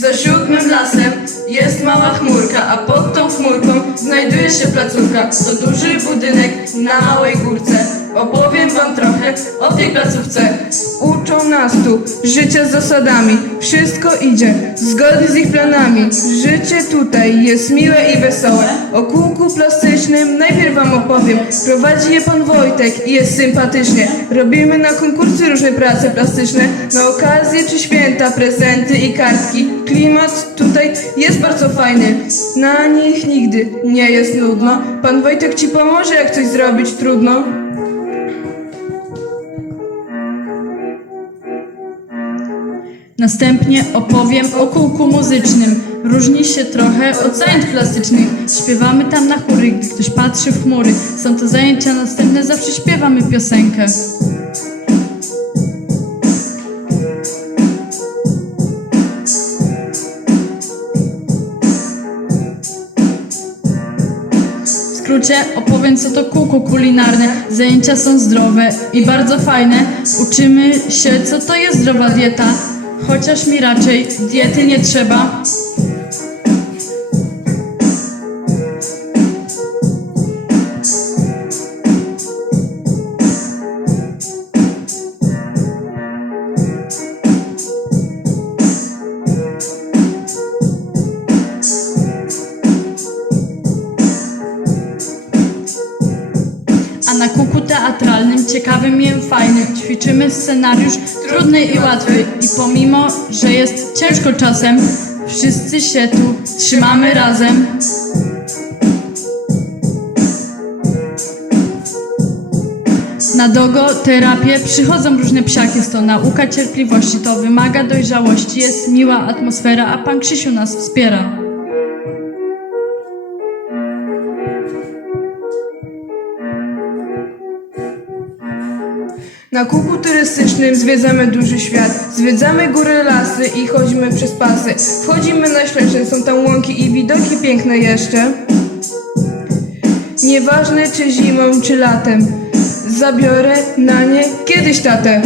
Za siódmym lasem jest mała chmurka, a pod tą chmurką znajduje się placówka. To duży budynek na małej górce. Opowiem wam trochę o tej placówce. Uczą nas tu życia z zasadami. Wszystko idzie zgodnie z ich planami. Życie tutaj jest miłe i wesołe. O kółku plastycznym najpierw wam opowiem. Prowadzi je pan Wojtek i jest sympatycznie. Robimy na konkursy różne prace plastyczne. Na okazje czy święta, prezenty i kartki. Klimat tutaj jest bardzo fajny. Na nich nigdy nie jest nudno. Pan Wojtek ci pomoże, jak coś zrobić trudno. Następnie opowiem o kółku muzycznym. Różni się trochę od zajęć plastycznych. Śpiewamy tam na chóry, gdy ktoś patrzy w chmury. Są to zajęcia następne, zawsze śpiewamy piosenkę. Skrócie opowiem co to kółko kulinarne. Zajęcia są zdrowe i bardzo fajne. Uczymy się co to jest zdrowa dieta. Chociaż mi raczej diety nie trzeba. Na kuku teatralnym, ciekawym i fajnym, ćwiczymy scenariusz trudny i łatwy. I pomimo, że jest ciężko czasem, wszyscy się tu trzymamy razem. Na dogoterapię przychodzą różne psiaki, jest to nauka cierpliwości, to wymaga dojrzałości, jest miła atmosfera, a pan Krzysiu nas wspiera. Na kółku turystycznym zwiedzamy duży świat. Zwiedzamy góry, lasy i chodzimy przez pasy. Wchodzimy na Ślęczyn, są tam łąki i widoki piękne jeszcze. Nieważne czy zimą, czy latem, zabiorę na nie kiedyś tatę.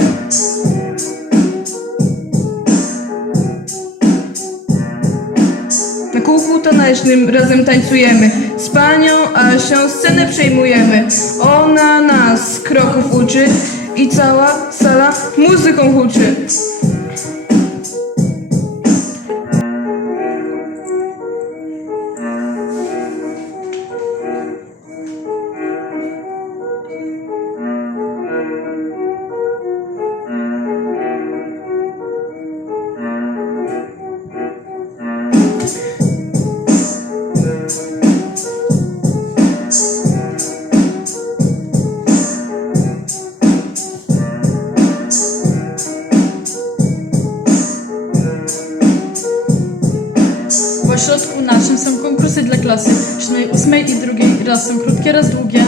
Na kółku tanecznym razem tańcujemy. Z panią Asią scenę przejmujemy. Ona nas kroków uczy i cała sala muzyką huczy. Ośrodku naszym są konkursy dla klasy siódmej, ósmej i drugiej. Raz są krótkie, raz długie.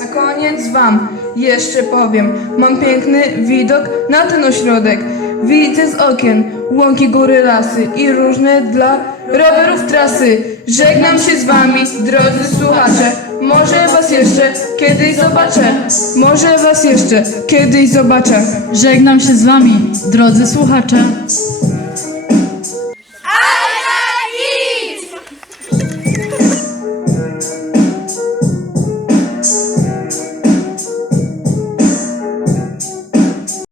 Na koniec wam jeszcze powiem, mam piękny widok na ten ośrodek. Widzę z okien łąki, góry, lasy i różne dla rowerów trasy. Żegnam się z wami, drodzy słuchacze. Może was jeszcze kiedyś zobaczę. Może was jeszcze kiedyś zobaczę. Żegnam się z wami, drodzy słuchacze.